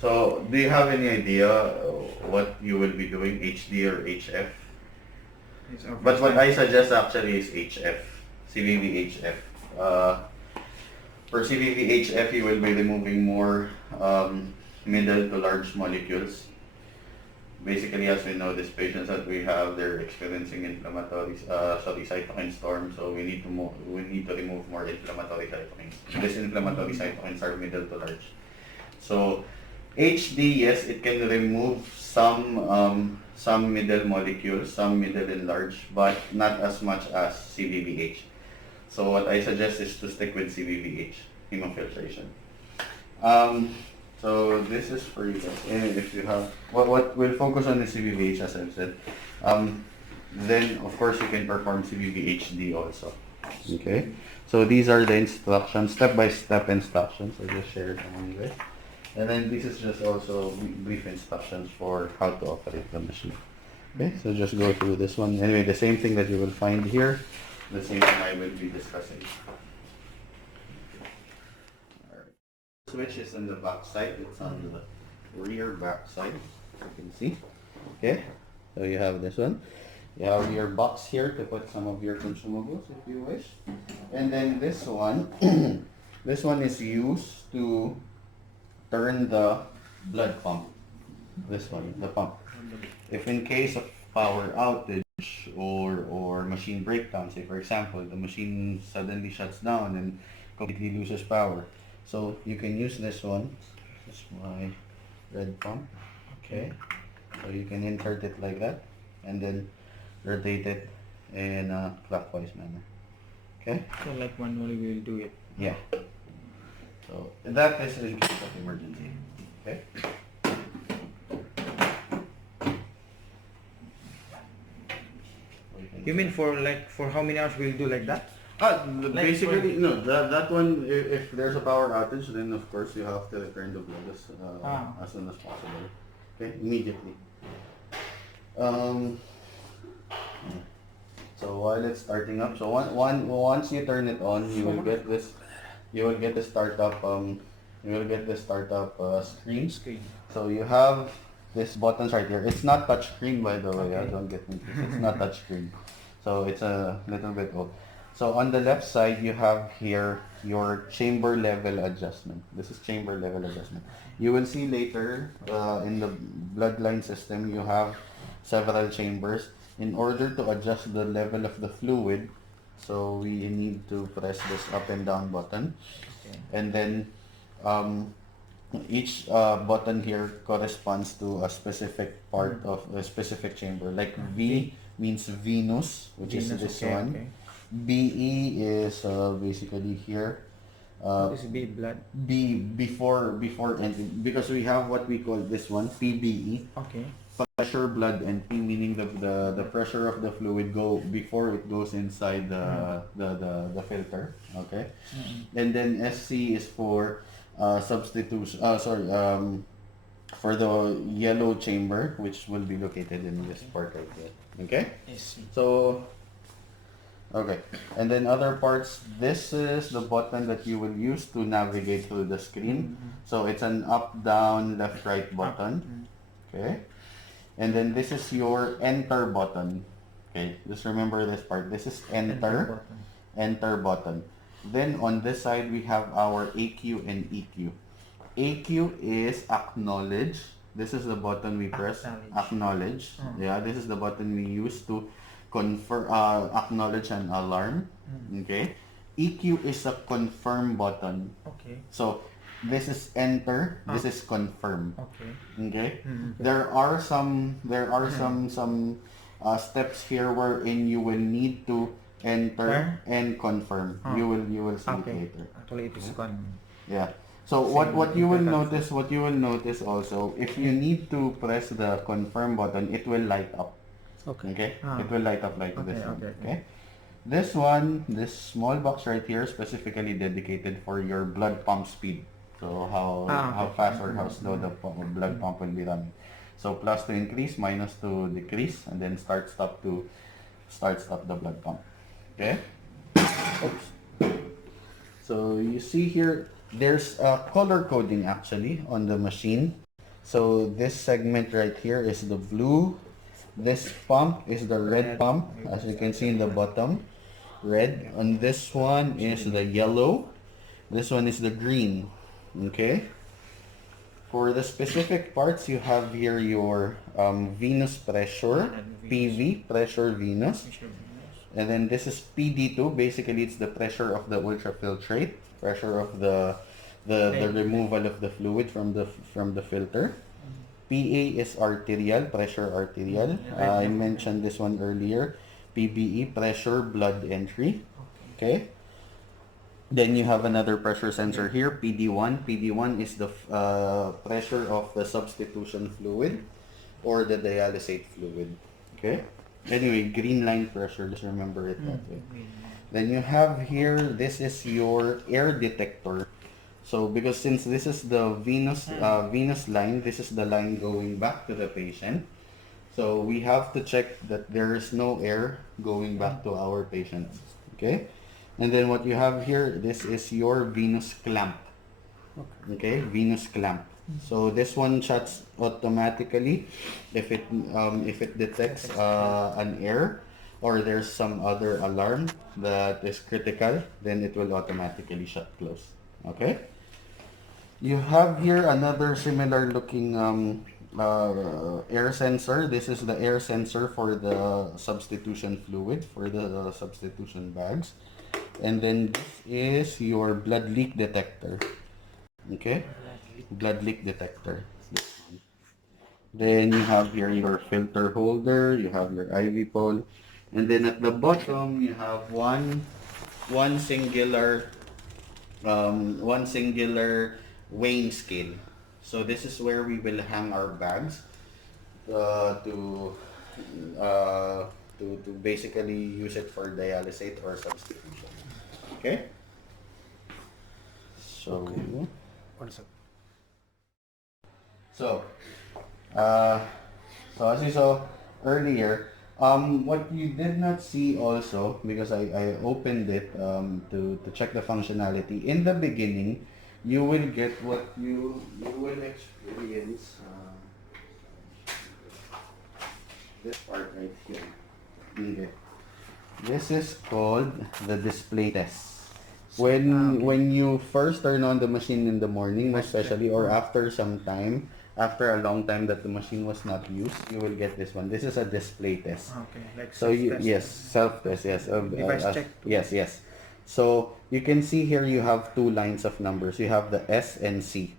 So, do you have any idea what you will be doing, HD or HF? But what I suggest actually is HF, CVVHF. For CVVHF, you will be removing more middle to large molecules. Basically, as we know, these patients that we have, they're experiencing inflammatory, cytokine storm. So we need to remove more inflammatory cytokines. These inflammatory cytokines are middle to large. So HD, yes, it can remove some middle molecules, some middle and large, but not as much as CVVH. So what I suggest is to stick with CVVH, hemofiltration. So this is for you guys. And if you have, what we'll focus on the CVVH as I've said. Then of course you can perform CVVHD also. Okay. So these are the instructions, step-by-step instructions. I just shared among you guys. And then this is just also brief instructions for how to operate the machine. Okay, so just go through this one. Anyway, the same thing that you will find here, the same thing I will be discussing. Alright. Switch is on the back side, it's on the rear back side, you can see. Okay, so you have this one. You have your box here to put some of your consumables if you wish. And then this one, this one is used to turn the blood pump. This one, the pump. If in case of power outage or machine breakdown, say for example, the machine suddenly shuts down and completely loses power. So you can use this one. This is my red pump. Okay. So you can insert it like that and then rotate it in a clockwise manner. Okay? So like manually we will do it. Yeah. So that is in case of emergency. Okay? You mean for how many hours we'll do like that? Basically, no, that one, if there's a power outage, then of course you have to return the blood as soon as possible. Okay, immediately. So while it's starting up, so once you turn it on, you will get this, the startup, screen. So you have this buttons right here. It's not touch screen, by the way. Okay. Don't get me confused. It's not touch screen. So it's a little bit old. So on the left side, you have here your chamber level adjustment. This is chamber level adjustment. You will see later in the bloodline system, you have several chambers. In order to adjust the level of the fluid, so we need to press this up and down button. Okay. And then each button here corresponds to a specific part of a specific chamber. Like V means venous, which is this one. Okay. BE is basically here. This B blood. B before entering, because we have what we call this one PBE. Okay. Pressure blood and P meaning the pressure of the fluid before it goes inside the filter. Okay. And then SC is for substitution. For the yellow chamber, which will be located in this part right here. Okay. Yes. So. Okay, and then other parts, this is the button that you will use to navigate through the screen. So it's an up, down, left, right button. Okay, and then this is your enter button. Okay, just remember this part. This is enter button. Then on this side, we have our AQ and EQ. AQ is acknowledge. This is the button we press. Acknowledge. Yeah, this is the button we use to acknowledge an alarm. Okay. EQ is a confirm button. Okay. So this is enter, this is confirm. Okay. Okay. There are some steps here wherein you will need to enter and confirm. You will see it later. Actually it is Yeah. So what you will notice also, if you need to press the confirm button, it will light up. Okay. It will light up like this one. Okay. This one, this small box right here, specifically dedicated for your blood pump speed. So how fast or how slow the blood pump will be running. So plus to increase, minus to decrease, and then start stop the blood pump. Okay. Oops. you see here, there's color coding actually on the machine. So this segment right here is the blue. This pump is the red pump, as you can see in the bottom. Red. And this one is the yellow. This one is the green. Okay. For the specific parts, you have here your venous pressure, PV, pressure venous. And then this is PD2. Basically, it's the pressure of the ultrafiltrate, pressure of the removal of the fluid from the filter. PA is arterial, pressure arterial. I mentioned this one earlier. PBE, pressure blood entry. Okay. Then you have another pressure sensor here, PD1. PD1 is the pressure of the substitution fluid or the dialysate fluid. Okay. Anyway, green line pressure, just remember it that way. Then you have here, this is your air detector. So because since this is the venous line, this is the line going back to the patient. So we have to check that there is no air going back to our patient. Okay? And then what you have here, this is your venous clamp. Okay, venous clamp. So this one shuts automatically if it detects an error or there's some other alarm that is critical, then it will automatically shut close. Okay. You have here another similar looking air sensor. This is the air sensor for the substitution fluid, for the substitution bags. And then this is your blood leak detector. Okay, blood leak detector. Then you have here your filter holder, you have your IV pole, and then at the bottom you have one singular weighing scale. So this is where we will hang our bags to basically use it for dialysate or substitution. Okay. So. Okay. So, as you saw earlier, what you did not see also, because I opened it to check the functionality. In the beginning, you will get what you will experience. This part right here. Okay. This is called the display test. When you first turn on the machine in the morning, especially, or after some time, after a long time that the machine was not used, you will get this one. This is a display test. Okay, like so yes, self-test, yes. Device check. Yes. So you can see here you have two lines of numbers. You have the S and C.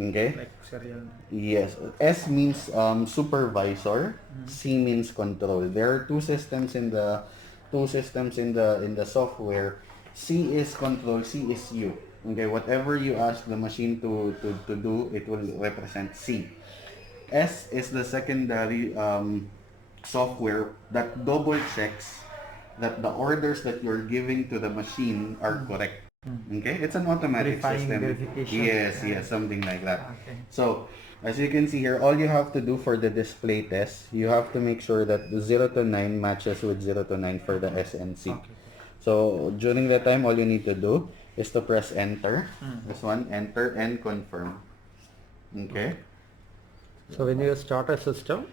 Okay. Like serial. Yes. S means supervisor. C means control. There are two systems in the software. C is control, C is you. Okay, whatever you ask the machine to do, it will represent C. S is the secondary software that double checks that the orders that you're giving to the machine are correct. Okay, it's an automatic system. Yes, something like that. Okay. So, as you can see here, all you have to do for the display test, you have to make sure that the 0 to 9 matches with 0 to 9 for the S and C. Okay. So during that time, all you need to do is to press enter. This one, enter and confirm. Okay. So when you start a system,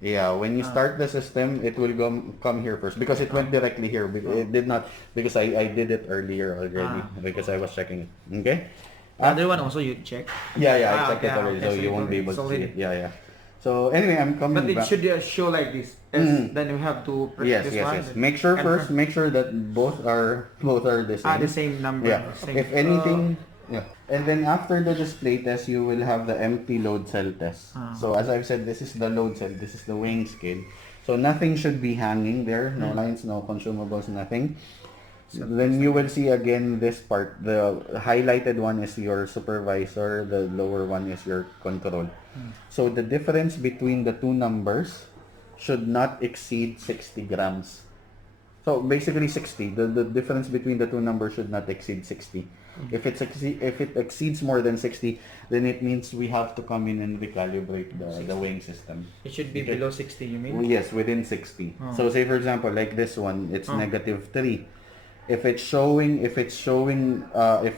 Yeah, when you start the system, it will come here first because it went directly here. It did not because I did it earlier already because I was checking it. Okay. Other one also you check. Yeah, I checked it already, so you won't be able to see it. Yeah. So anyway, I'm coming But it back. should show like this. Then you have to press this one. Yes. Make sure first. Make sure that both are the same. The same number. Yeah. Same. If anything, yeah. And then after the display test, you will have the empty load cell test. So as I've said, this is the load cell. This is the weighing scale. So nothing should be hanging there. No lines, no consumables, nothing. So then you will see again this part. The highlighted one is your supervisor. The lower one is your control. So the difference between the two numbers should not exceed 60 grams. So basically 60. The difference between the two numbers should not exceed 60. If it exceeds more than 60, then it means we have to come in and recalibrate the weighing system. It should be below 60, you mean? Yes, within 60. So say for example, like this one, it's -3. if it's showing if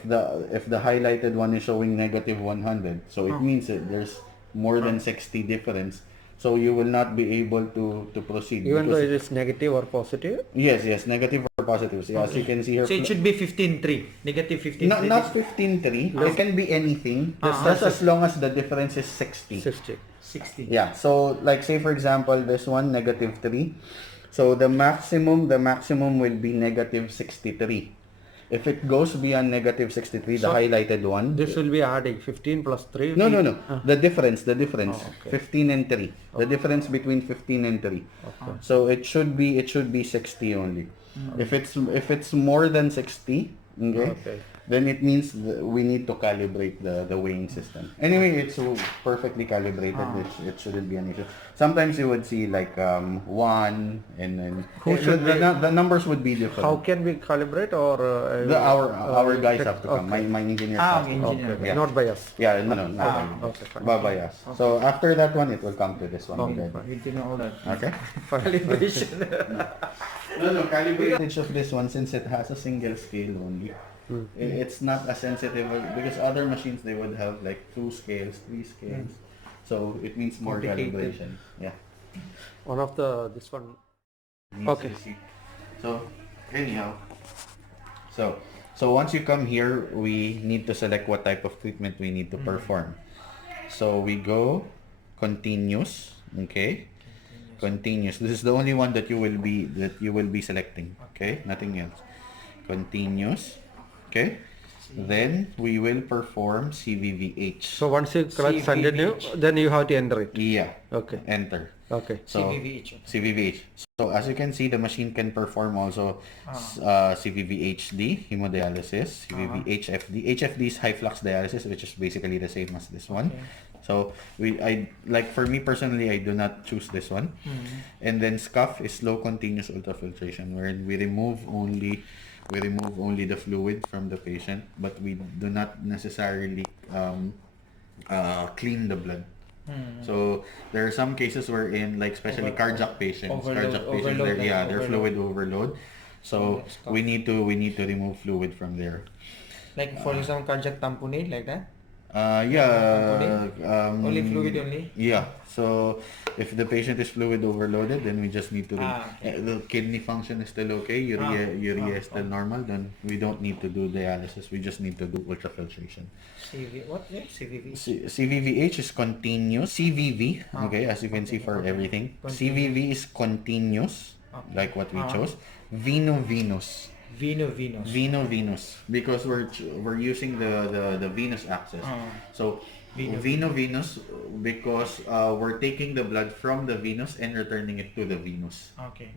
the highlighted one is showing negative 100, so it means that there's more than 60 difference. So you will not be able to proceed. Even though because- it is negative or positive? yes, negative or positive. So as you can see here, So it should be 15.3, negative 15.3. not 15.3. It can be anything, Ah, just as long as the difference is 60. 60. 60. Yeah. So like say for example, this one negative 3. So the maximum will be negative 63. If it goes beyond negative 63, the So, highlighted one. This will be adding 15 plus 3. No. The difference. Oh, okay. 15 and 3. The difference between 15 and 3. Okay. So it should be 60 only. If it's more than 60, okay, then it means we need to calibrate the weighing system. Anyway, it's perfectly calibrated. It shouldn't be an issue. Sometimes you would see like 1 and then the numbers would be different. How can we calibrate, or Our guys have to come. okay. My engineers have to come. engineer. Okay, Yeah. not by us. Yeah, no, Okay, fine. by us. So after that one, it will come to this one. Okay, already. fine. You didn't know all that. Okay. Calibration. No, calibration of this one, since it has a single scale only. It's not as sensitive because other machines they would have like 2 scales, 3 scales. So it means more Complicated. calibration. Yeah. One of this one. Needs Okay. to see. So anyhow, so once you come here, we need to select what type of treatment we need to perform. So we go continuous. Okay. Continuous. This is the only one that you will be selecting. Okay, nothing else. Continuous. Okay. Then we will perform CVVH. So once you click continue, then you have to enter it. Yeah. Okay. Enter. Okay. So CVVH. CVVH. So as you can see, the machine can perform also CVVHD, hemodialysis, CVVHFD. HFD is high flux dialysis, which is basically the same as this one. So for me personally, I do not choose this one. And then SCUF is slow continuous ultrafiltration, wherein we remove only the fluid from the patient, but we do not necessarily clean the blood. So there are some cases wherein, like especially cardiac patients, they're fluid overload. So we need to remove fluid from there. Like for example, cardiac tamponade, like that. Only fluid only. Yeah. So if the patient is fluid overloaded, then we just need to the kidney function is still okay, urea is still normal, then we don't need to do dialysis. We just need to do ultrafiltration. CVVH is continuous. CVV, okay, as you can see for everything. CVV is continuous, like what we chose. Veno-venous. Veno-venous, because we're using the venous axis. So veno-venous because we're taking the blood from the venous and returning it to the venous. Okay.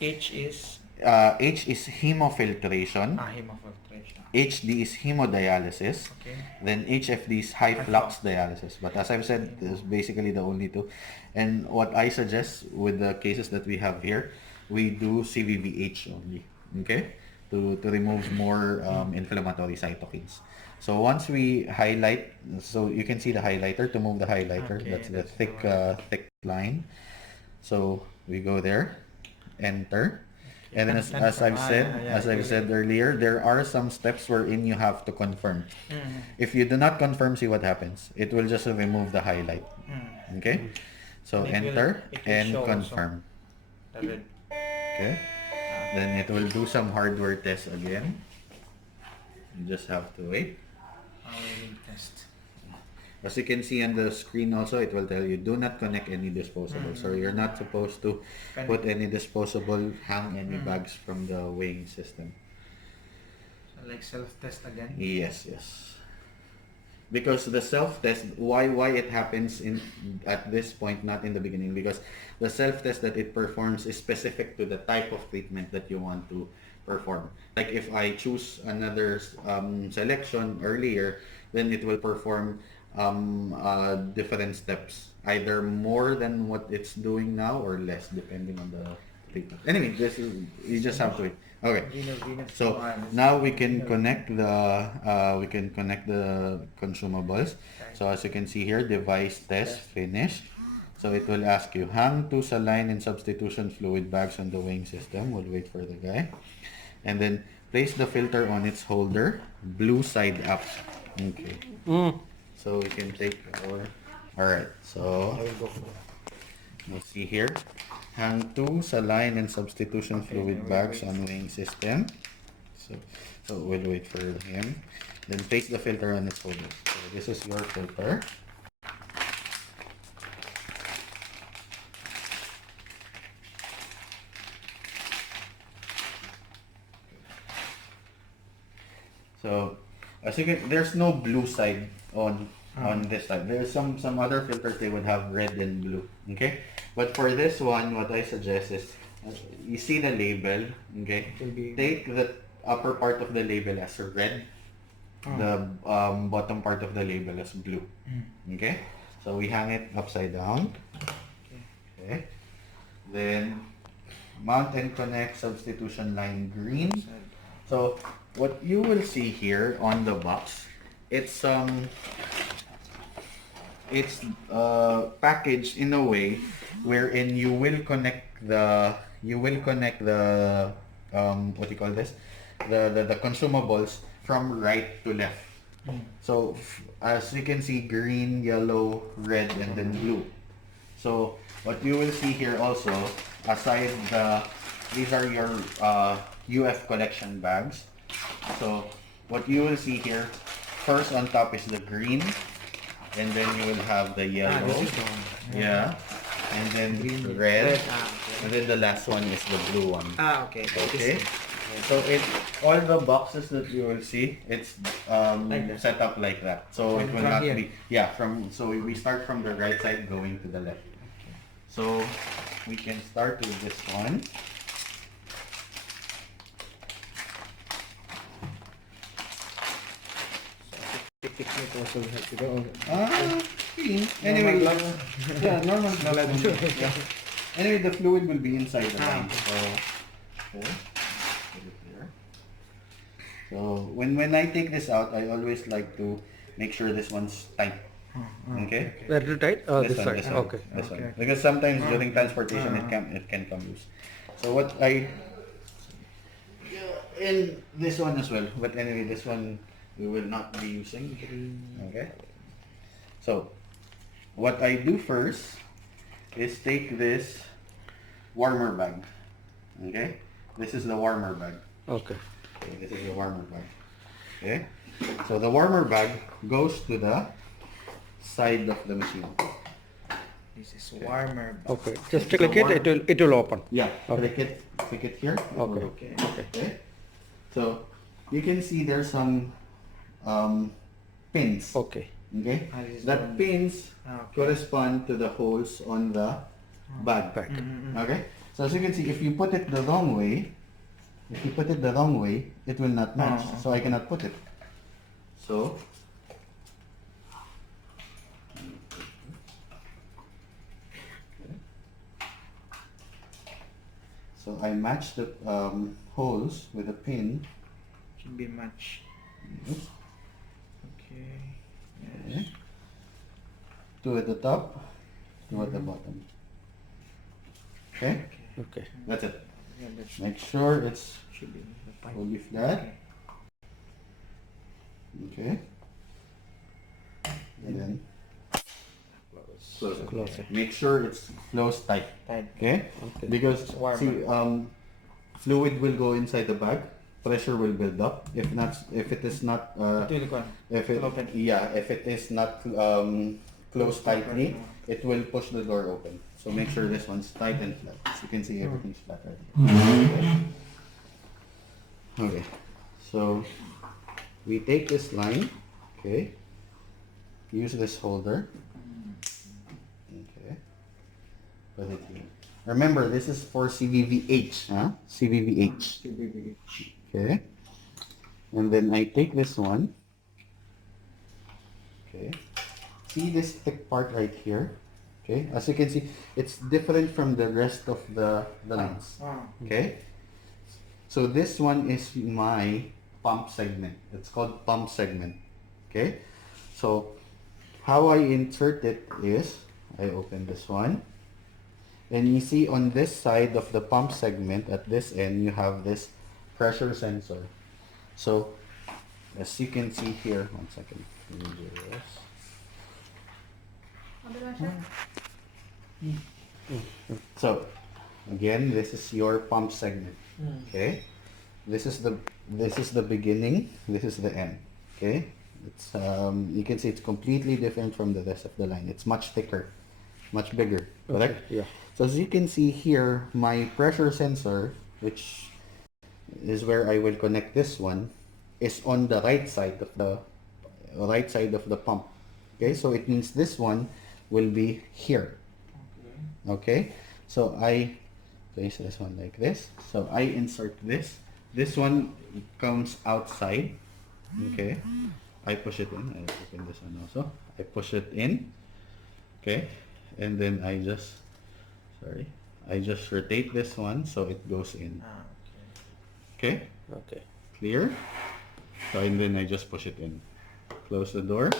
H is hemofiltration. hemofiltration. HD is hemodialysis. Then HFD is high flux dialysis. But as I've said, this is basically the only two. And what I suggest with the cases that we have here, we do CVVH only. Okay, to remove more inflammatory cytokines. So once we highlight, so you can see the highlighter. To move the highlighter, that's the thick line. So we go there, enter, and then as I've said earlier, there are some steps wherein you have to confirm. If you do not confirm, see what happens. It will just remove the highlight. Okay, so enter and confirm. Okay. Then it will do some hardware tests again. You just have to wait. As you can see on the screen also, it will tell you do not connect any disposable. So you're not supposed to put any disposable, hang any bags from the weighing system. So like self-test again? Yes. Because the self-test, why it happens at this point, not in the beginning, because the self-test that it performs is specific to the type of treatment that you want to perform. Like if I choose another selection earlier, then it will perform different steps, either more than what it's doing now or less, depending on the treatment. Anyway, you just have to wait. Okay. So now we can connect the consumables. So as you can see here, device test finished. So it will ask you hang 2 saline and substitution fluid bags on the weighing system. We'll wait for the guy. and then place the filter on its holder, blue side up. Okay. So we can take our... Alright, so you see here, hang 2 saline and substitution fluid bags on weighing system. So we'll wait for him. Then place the filter on its holder. So this is your filter. So as you can, there's no blue side on this side. There's some other filters, they would have red and blue. Okay, but for this one, what I suggest is you see the label. Okay, take the upper part of the label as red, the bottom part of the label as blue. Okay, so we hang it upside down. Okay, then mount and connect substitution line green. So what you will see here on the box, it's packaged in a way wherein you will connect the what do you call this, the consumables from right to left. So as you can see, green, yellow, red, and then blue. So what you will see here also, aside these are your UF collection bags. So what you will see here, first on top is the green, and then you will have the yellow, and then green, red, and then the last one is the blue one. Okay. Okay. So all the boxes that you will see, it's set up like that. So it will not be so we start from the right side going to the left. So we can start with this one. Anyway, normal gloves. Yeah. Anyway, the fluid will be inside the line. So, put it there. So when I take this out, I always like to make sure this one's tight. Okay. Where to tight? This side. This one, Okay. this one. Because sometimes during transportation it can come loose. So what in this one as well, but anyway, this one we will not be using. Okay. So what I do first is take this warmer bag. Okay. This is the warmer bag. Okay. Okay, this is the warmer bag. Okay. So the warmer bag goes to the side of the machine. This is warmer. Okay. Just click it. It will open. Yeah. Okay. Click it here. Okay. Okay. So you can see there's some pins. Okay. Okay. That pins correspond to the holes on the bag. Okay. So as you can see, if you put it the wrong way, it will not match. So I cannot put it. So I match the holes with a pin. Should be matched. Yes. Okay. Okay. 2 at the top, 2 at the bottom. Okay? Okay. That's it. Yeah, that Make sure it's should be the pipe. fully flat. Okay. And then close it. Close it. Make sure it's closed tight. Tight. Okay? Okay. Because It's warmer. see, fluid will go inside the bag. Pressure will build up. If it is not if it is not closed tightly, it will push the door open. So make sure this one's tight and flat. As you can see, everything's flat right here. Okay. So we take this line. Okay. Use this holder. Okay. Put it here. Remember, this is for CVVH. Huh? CVVH. Okay. And then I take this one. Okay. See this thick part right here? Okay. As you can see, it's different from the rest of the lines. Okay. So this one is my pump segment. It's called pump segment. Okay. So how I insert it is, I open this one. And you see on this side of the pump segment, at this end, you have this pressure sensor. So as you can see here, one second. Let me do this. So again, this is your pump segment. Okay, this is the beginning. This is the end. Okay, it's you can see it's completely different from the rest of the line. It's much thicker, much bigger. Correct? Yeah. So as you can see here, my pressure sensor, which is where I will connect this one, is on the right side of the pump. Okay, so it means this one will be here. Okay, so I place this one like this. So I insert this. This one comes outside. Okay, I push it in. I open this one also. I push it in. Okay, and then I just rotate this one so it goes in. Okay, Okay. clear. So and then I just push it in. Close the door.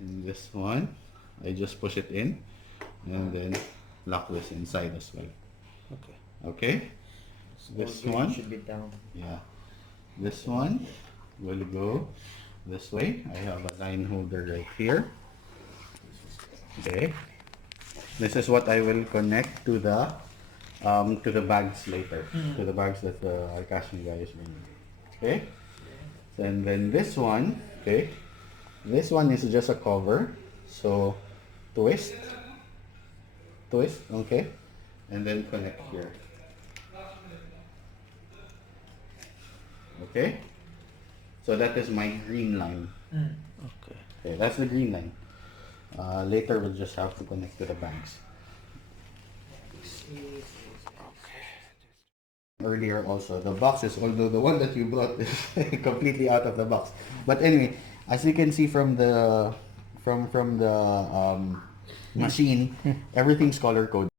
And this one, I just push it in, and then lock this inside as well. Okay. Okay. This one should be down. Yeah. This one will go this way. I have a line holder right here. Okay. This is what I will connect to the bags later. To the bags that the Alcashmi guy is bringing. Okay. And then this one, okay. This one is just a cover. So twist, okay, and then connect here. Okay. So that is my green line. Okay. Okay, that's the green line. Later we'll just have to connect to the banks. Earlier also, the boxes, although the one that you brought is completely out of the box. But anyway, as you can see from the machine, everything's color coded.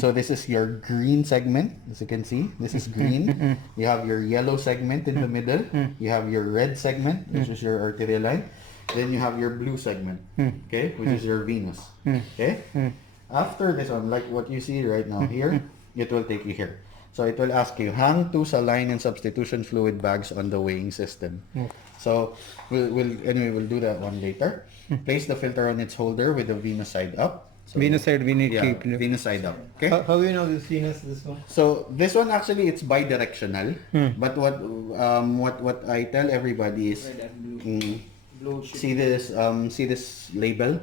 So this is your green segment, as you can see. This is green. You have your yellow segment in the middle. You have your red segment, which is your arterial line. Then you have your blue segment, okay, which is your venous. Okay. After this one, like what you see right now here, it will take you here. So it will ask you, hang two saline and substitution fluid bags on the weighing system. So we'll do that one later. Place the filter on its holder with the venous side up. So, Venous side we need yeah, keep. venous side up. Okay. How you know this venous, this one? So this one actually it's bidirectional. But what I tell everybody is, Blue should see this label.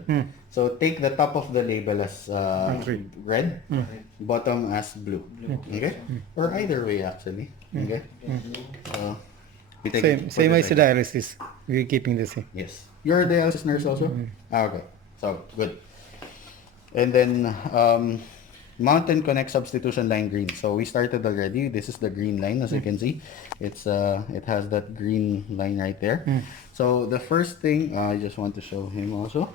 So take the top of the label as red, bottom as blue. Okay, or either way actually. Okay. So we take Same put same it as like dialysis. We're keeping the same. Yes. You're a dialysis nurse also? Okay. So, good. And then, mountain connect substitution line green. So, we started already. This is the green line, as you can see. It's it has that green line right there. So, the first thing, I just want to show him also.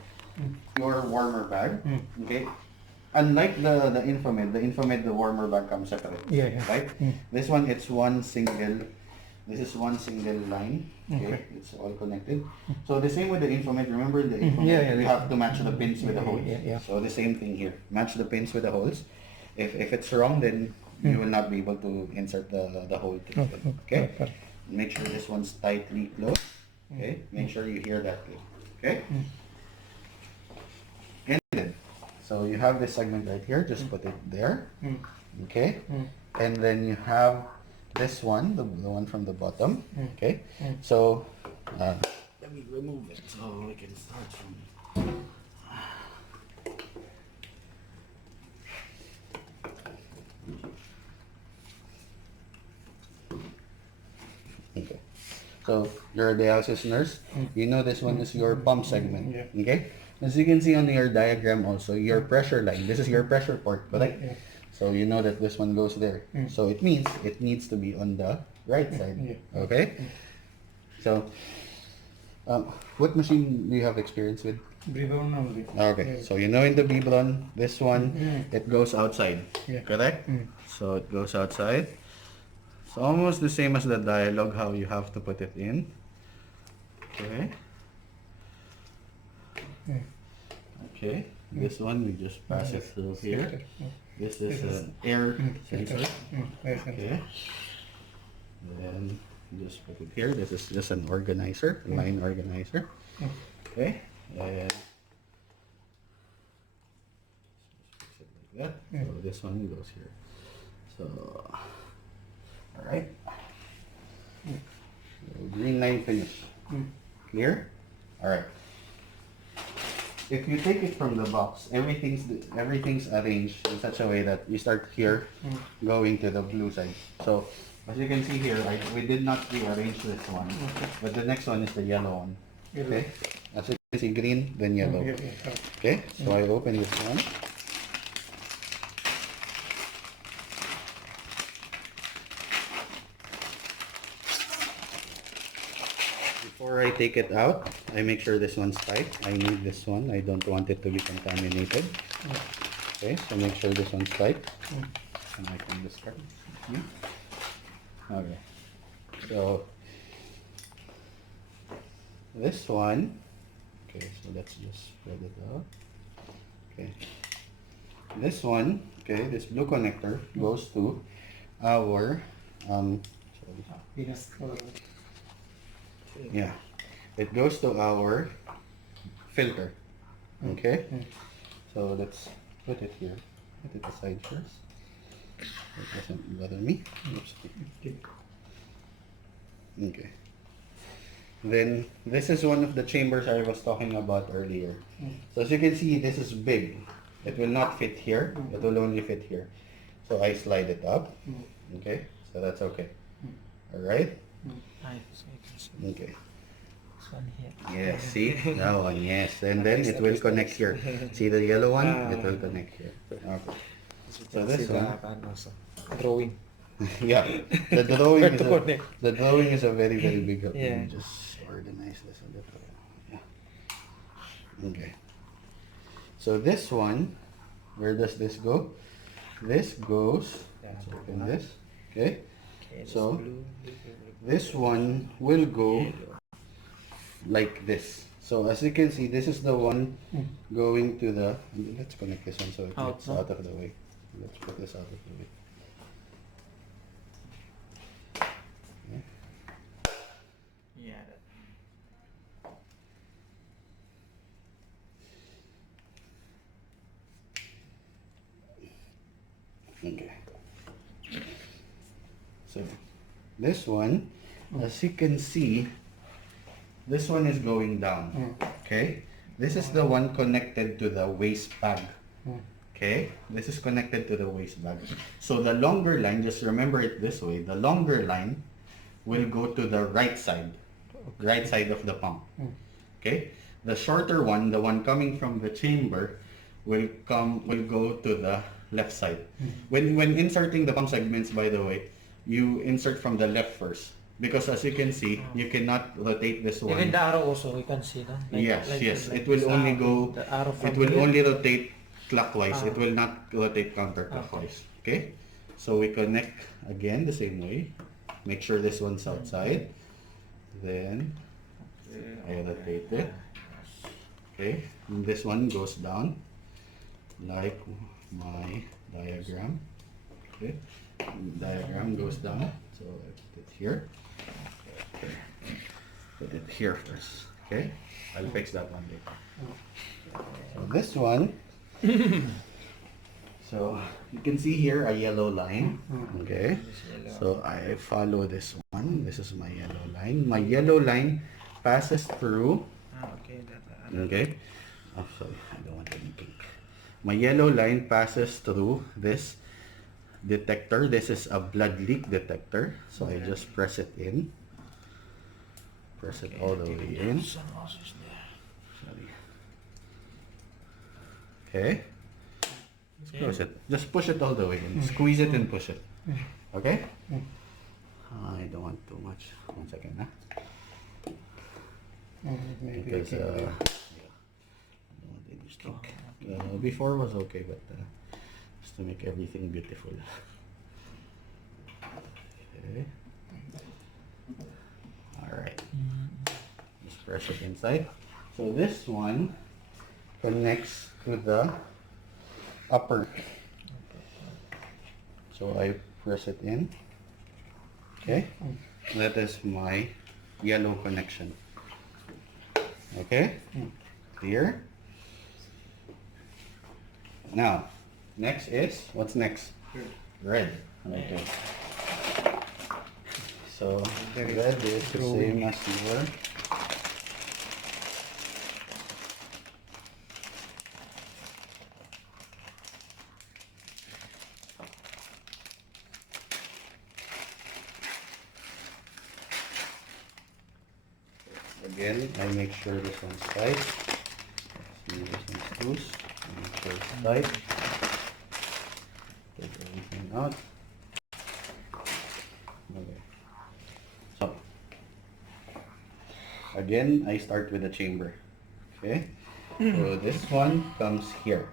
Your warmer bag. Okay. Unlike the Infomed, the warmer bag comes separate. Yeah. Right? This one, it's one single. This is one single line. Okay, it's all connected. So the same with the Infomed. Remember the Infomed? We have to match the pins with the holes. Yeah. So the same thing here. Match the pins with the holes. If it's wrong, then you will not be able to insert the hole. Okay. Make sure this one's tightly closed. Okay. Make sure you hear that good. Okay. And then, so you have this segment right here. Just put it there. Okay. And then you have this one, the one from the bottom. Okay. So let me remove it so we can start from. Okay. So you're a dialysis nurse. You know this one is your pump segment. Okay. As you can see on your diagram also, your pressure line. This is your pressure port, correct? So you know that this one goes there. So it means it needs to be on the right side. Okay? So, what machine do you have experience with? Brevon only. Okay, so you know in the Bibron, this one, it goes outside. Correct? So it goes outside. So almost the same as the dialogue, how you have to put it in. Okay? Okay, this one we just pass it through here. This is an air sensor. Yes, Okay. Then just put it here. This is just an organizer, line organizer. Okay. And just fix it like that. So this one goes here. So, all right. So green line finish. Clear? All right. If you take it from the box, everything's arranged in such a way that you start here, going to the blue side. So as you can see here, we did not rearrange this one, but the next one is the yellow one. Okay. As you can see, green, then yellow. Okay. So I open this one. Before I take it out, I make sure this one's tight. I need this one. I don't want it to be contaminated. Okay, so make sure this one's tight. And I can discard. Okay. So this one. Okay, so let's just spread it out. Okay. This one, okay, this blue connector goes to our yeah, it goes to our filter. Okay, so let's put it here. Put it aside first. It doesn't bother me. Oops. Okay. Then this is one of the chambers I was talking about earlier. So as you can see, this is big. It will not fit here. It will only fit here. So I slide it up. Okay, so that's okay. All right. Okay. This one here. Yes, see? That one, yes. And then it will connect here. See the yellow one? It will connect here. Okay. So this one. Drawing. Yeah. The drawing Where is to connect. the drawing is a very, very big help. Yeah. Let me just organize this a little. Yeah. Okay. So this one, where does this go? This goes, let's open this. Okay. So this one will go like this. So as you can see, this is the one going to the, let's connect this one so it gets out of the way. Let's put this out of the way. Yeah. Okay. So this one, as you can see, this one is going down. Okay. This is the one connected to the waste bag. Okay. This is connected to the waste bag. So the longer line, just remember it this way, the longer line will go to the right side of the pump. Okay. The shorter one, the one coming from the chamber, will go to the left side. When inserting the pump segments, by the way, you insert from the left first, because as you can see, you cannot rotate this one. Even the arrow also, we can see, no? Yes. Like It will this, only go. the arrow from It will here. only rotate clockwise. It will not rotate counterclockwise. Okay. So we connect again the same way. Make sure this one's outside. Then I rotate it. Okay. And this one goes down like my diagram. Okay. Diagram goes down. So I put it here. Put it here first. Okay. I'll fix that one later. So this one. So you can see here a yellow line. Okay. So I follow this one. This is my yellow line. My yellow line passes through. Okay. Okay. Oh, sorry. I don't want any pink. My yellow line passes through this detector. This is a blood leak detector. So I just press it in. Press it all the way in. Sorry. Okay. Push it. Just push it all the way in. Squeeze it and push it. Okay? I don't want too much. 1 second, huh? Because I don't want any stink. Before was okay, but just to make everything beautiful. Okay. Alright. Just press it inside. So this one connects to the upper So I press it in. Okay, that is my yellow connection. Okay, clear. Now, next is, what's next? Red. Okay. So red is the same as your again. I make sure this one's tight. See, this one's loose. Make sure it's tight. Take everything out. Okay. So again, I start with the chamber. Okay. So this one comes here.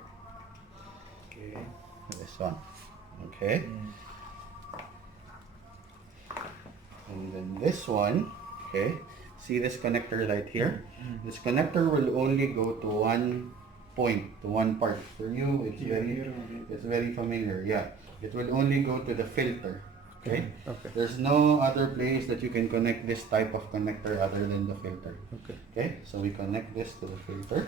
Okay. This one. Okay. And then this one. Okay. See this connector right here? This connector will only go to one point, to one part. For you, it's very familiar. Yeah. It will only go to the filter. Okay? Okay. There's no other place that you can connect this type of connector other than the filter. Okay. Okay? So we connect this to the filter.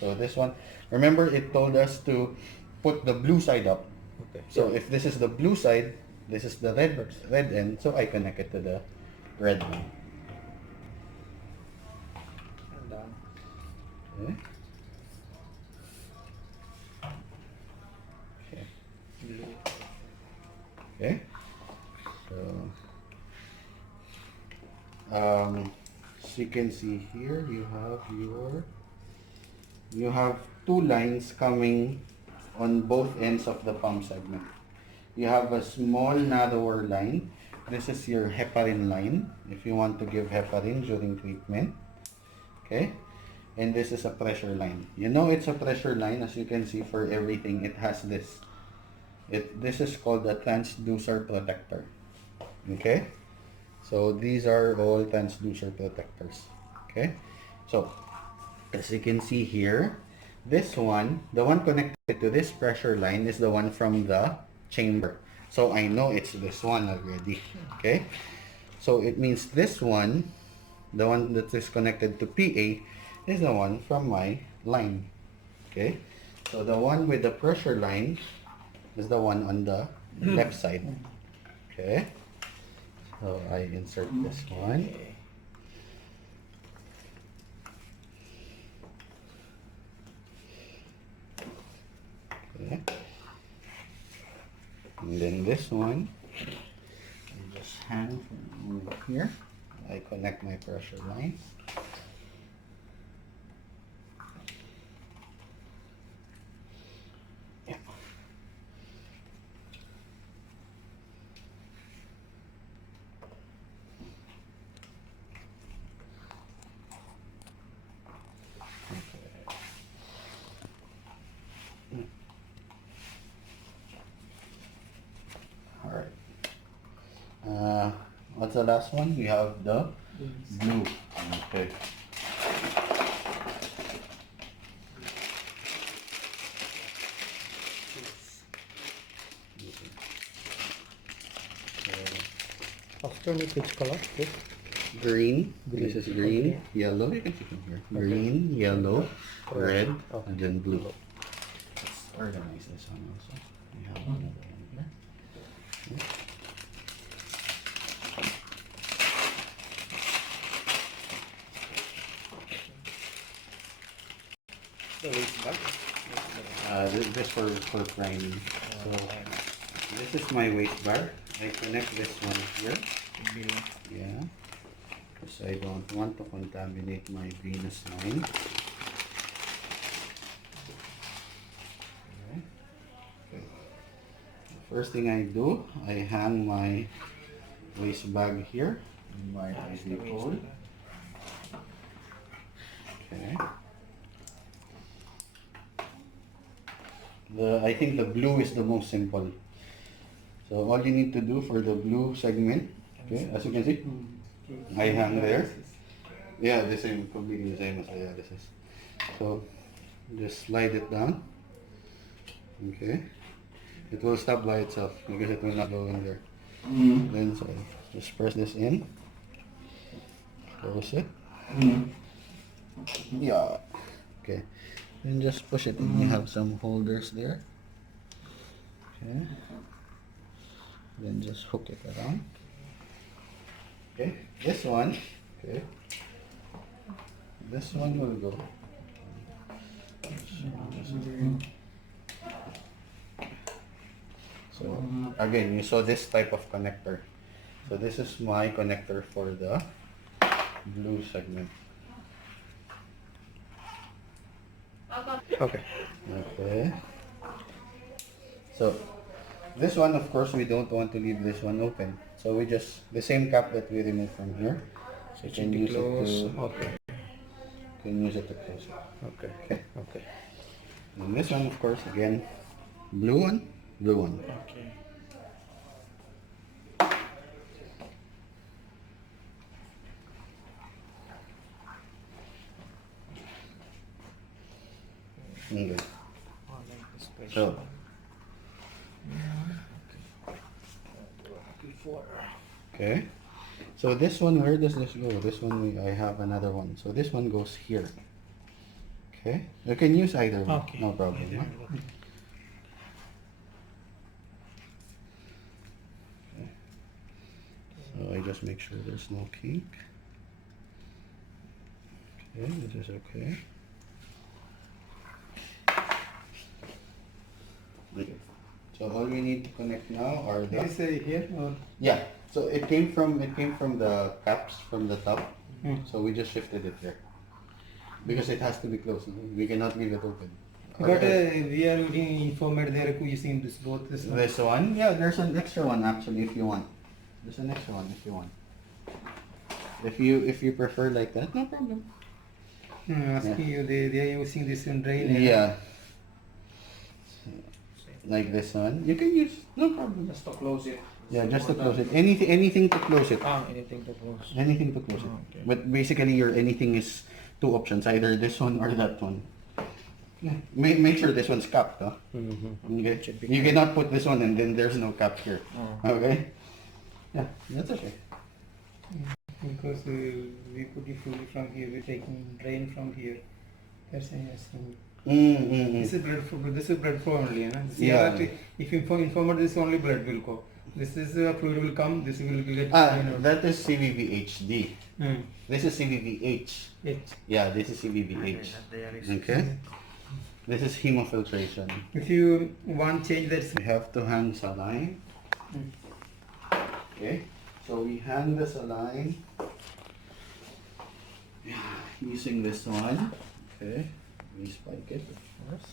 So this one, remember it told us to put the blue side up. Okay. So if this is the blue side, this is the red end, so I connect it to the red one. And done. Okay. Okay. Blue. Okay. So you can see here you have two lines coming on both ends of the pump segment. You have a small narrower line. This is your heparin line if you want to give heparin during treatment. Okay? And this is a pressure line. You know it's a pressure line, as you can see for everything it has this. This is called a transducer protector. Okay? So these are all transducer protectors. Okay? So as you can see here, this one, the one connected to this pressure line is the one from the chamber. So I know it's this one already. Okay? So it means this one, the one that is connected to PA, is the one from my line. Okay? So the one with the pressure line is the one on the left side. Okay? So I insert this one. Okay. And then this one, I just hang from here. I connect my pressure line. Yeah. Alright. What's the last one? We have the blue. Okay. Alternate which color? This? Green. Green. This is green. Okay. Yellow. You can see from here. Green, yellow, red, Okay. and then blue. Let's organize this one also. We have another one here. Okay. The waste bag. This for priming. So this is my waste bar. I connect this one here. Yeah. Because I don't want to contaminate my venous line. Okay. Okay. The first thing I do, I hang my waste bag here in my IV hole. Okay. I think the blue is the most simple. So all you need to do for the blue segment, okay, as you can see, I hang there. Yeah, the same, completely the same as dialysis. So just slide it down. Okay. It will stop by itself because it will not go in there. Then so just press this in. Close it. Yeah. Okay. Then just push it in. You have some holders there. Okay. Then just hook it around. Okay. This one. Okay. This one will go. So again, you saw this type of connector. So this is my connector for the blue segment. Okay. Okay. So this one, of course, we don't want to leave this one open. So we just the same cap that we removed from here. So you can use Close. it to Okay. close it. Okay. Okay. Okay. And this one, of course, again, blue one. Okay. Okay. So okay. So this one, where does this go? This one, I have another one. So this one goes here. Okay. You can use either one. Okay. No problem. Huh? Okay. So I just make sure there's no kink. Okay, this is okay. Okay. So all we need to connect now are the Here or? yeah. So it came from the caps from the top. So we just shifted it there because it has to be closed. We cannot leave it open. But we are informed they are using this both this one. This one, yeah. There's an extra one actually if you want. There's an extra one if you want. If you prefer like that, no problem. Asking you, they are using this in drain. Yeah. Like this one, you can use no problem. Just to close it. Yeah, just to close it. Anything to close it. Anything to close. Anything to close it. Okay. But basically, your anything is two options, either this one or that one. Yeah. Make sure this one's capped, huh? Okay. You cannot put this one and then there's no cap here. Okay. Yeah, that's okay. Because we put the fluid from here, we're taking drain from here. That's asking. This is blood flow. This is blood flow only, na? This Yeah. CRRT, if informed this only blood will go. This is fluid will come. This will get. That is CVVHD. This is CVVH. H. Yeah, this is CVVH. Okay. This is hemofiltration. If you want change that. We have to hang saline. Okay. So we hang the saline using this one. Okay. We spike it, of course.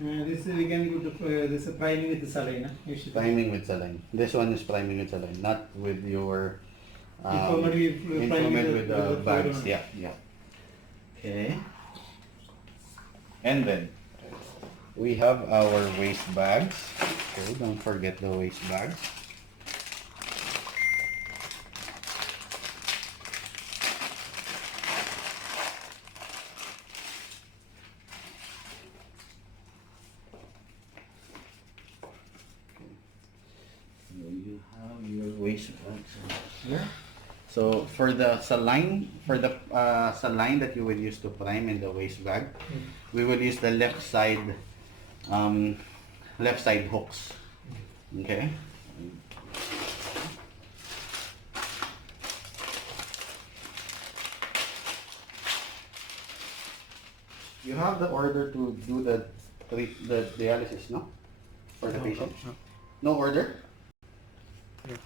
This we can go to this priming with the saline. Priming with saline. This one is priming with saline, not with your Informed with the bags. Yeah, yeah. Okay. And then we have our waste bags. Okay, don't forget the waste bags. You have your waste bags here. So for the saline, saline that you will use to prime in the waste bag, we will use the left side hooks. Okay. You have the order to do the dialysis, no? For the patient? No order? Okay.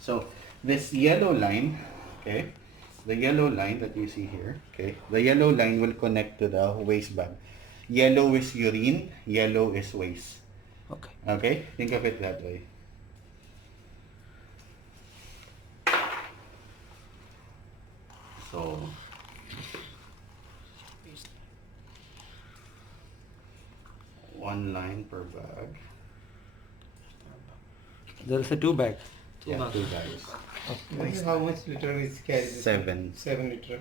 So this yellow line, okay, the yellow line that you see here, okay, the yellow line will connect to the waste bag. Yellow is urine, yellow is waste. Okay. Okay, think of it that way. So one line per bag. There is a two bag. Two bags. How much liter is carried? 7. 7 liter.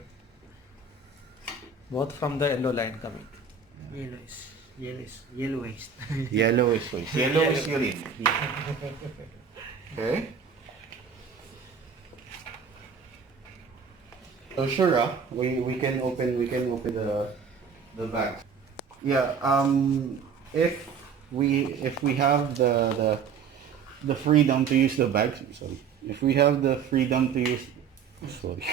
Both from the yellow line coming. Very nice. Yellow waste. Yellow is waste. Yellow is urine. Okay. So sure, we can open the bag. Yeah. If we have the freedom to use the bags, sorry. If we have the freedom to use, sorry.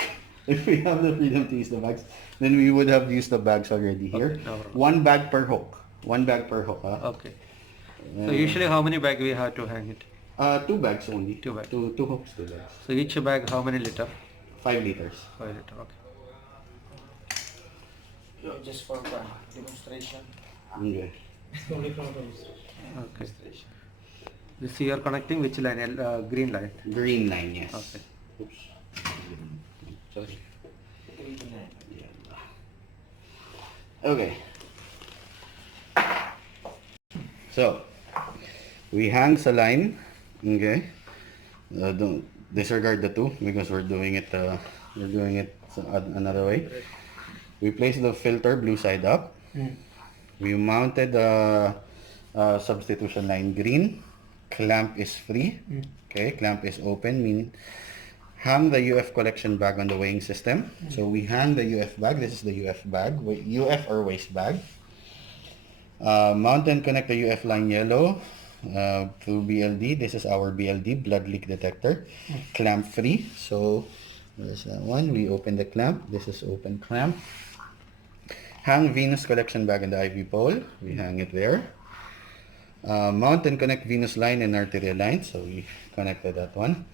If we have the freedom to use the bags, then we would have used the bags already here. Okay, no problem. One bag per hook. One bag per hook. Okay. So usually how many bag we have to hang it? 2 bags only. 2 bags. Two hooks, 2 bags. So each bag how many liter? 5 liters. 5 liter. Okay. Just for demonstration. Okay. Only from those. Okay. This you are connecting which line? Green line. Green line, yes. Okay. Oops. Sorry. Okay. So, we hang sa line. Okay. Don't disregard the 2 because we're doing it another way. We place the filter blue side up. We mounted the substitution line green. Clamp is free. Okay, clamp is open, meaning hang the UF collection bag on the weighing system. So we hang the UF bag. This is the UF bag, UF or waste bag. Mount and connect the UF line yellow through BLD. This is our BLD, blood leak detector. Clamp free. So there's that one. We open the clamp. This is open clamp. Hang venous collection bag in the IV pole. We hang it there. Mount and connect venous line and arterial line. So we connected that one.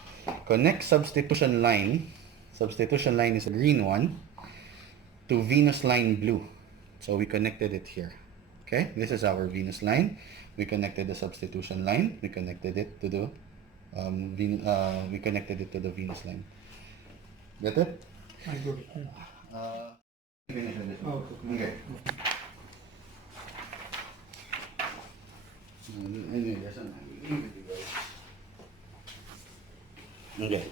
Connect substitution line. Substitution line is a green one to venous line blue. So we connected it here. Okay, this is our venous line. We connected the substitution line. We connected it to the venous line. Get it? I got it. Okay. Okay.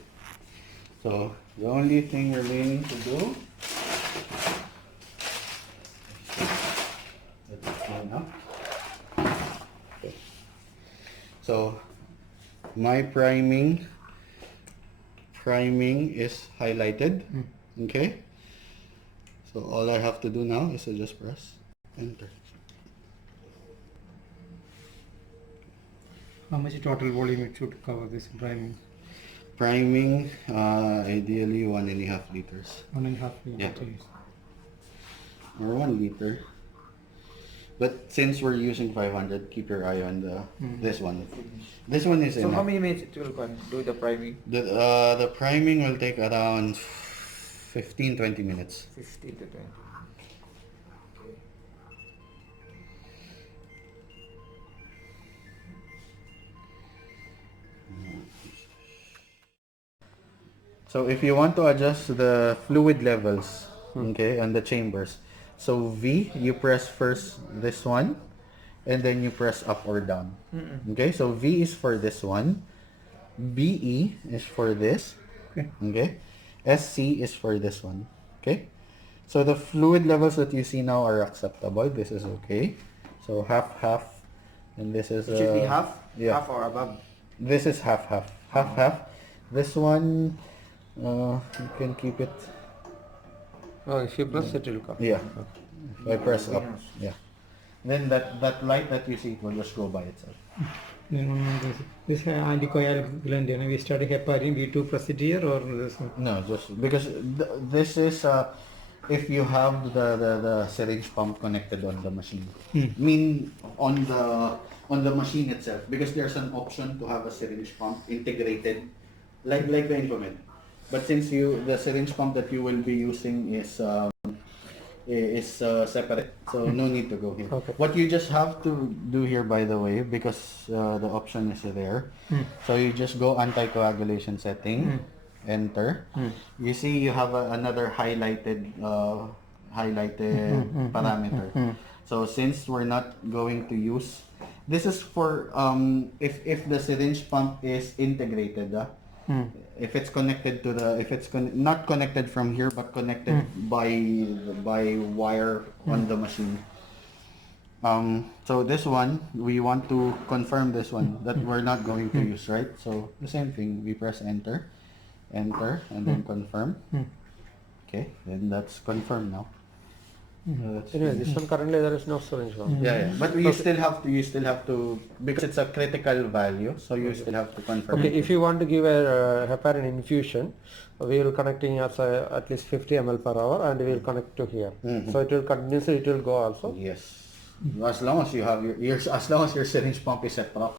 So the only thing remaining to do. Okay. So my priming is highlighted. Okay. So all I have to do now is to just press enter. How much total volume it should cover this priming? Priming, ideally 1.5 liters. 1.5 liters. Yeah. Or 1 liter. But since we're using 500, keep your eye on this one. This one is So enough. how many minutes it will do the priming? The priming will take around 15-20 minutes. 15 to 20. So if you want to adjust the fluid levels, okay, and the chambers, so V, you press first this one, and then you press up or down. Okay, so V is for this one, BE is for this, okay, SC is for this one, okay. So the fluid levels that you see now are acceptable. This is okay. So half, and this is It should be half? yeah. Half or above? This is half. This one, you can keep it. Oh, if you press it will come. Yeah. If I press up, yeah. Then that light that you see, it will just go by itself. This anticoagulant, we started heparin, V2 press it here or this one? No, just because this is if you have the syringe pump connected on the machine. I mean on the machine itself, because there's an option to have a syringe pump integrated, like the Infomed. But since the syringe pump that you will be using is separate, so no need to go here. Okay. What you just have to do here, by the way, because the option is there, so you just go anticoagulation setting, enter. You see you have another highlighted parameter. So since we're not going to use, this is for if the syringe pump is integrated. If it's connected to not connected from here but connected by wire on the machine. So this one, we want to confirm this one that we're not going to use, right? So the same thing, we press enter, and then confirm. Okay, then that's confirmed now. That's Anyway, finished. this one currently there is no syringe. Yeah, but you still have to, because it's a critical value, so you still have to confirm. Okay, it. if you want to give a heparin infusion, we will connecting as at least 50 ml per hour, and we will connect to here. So it will continuously, it will go also. Yes. As long as you have as long as your syringe pump is set properly.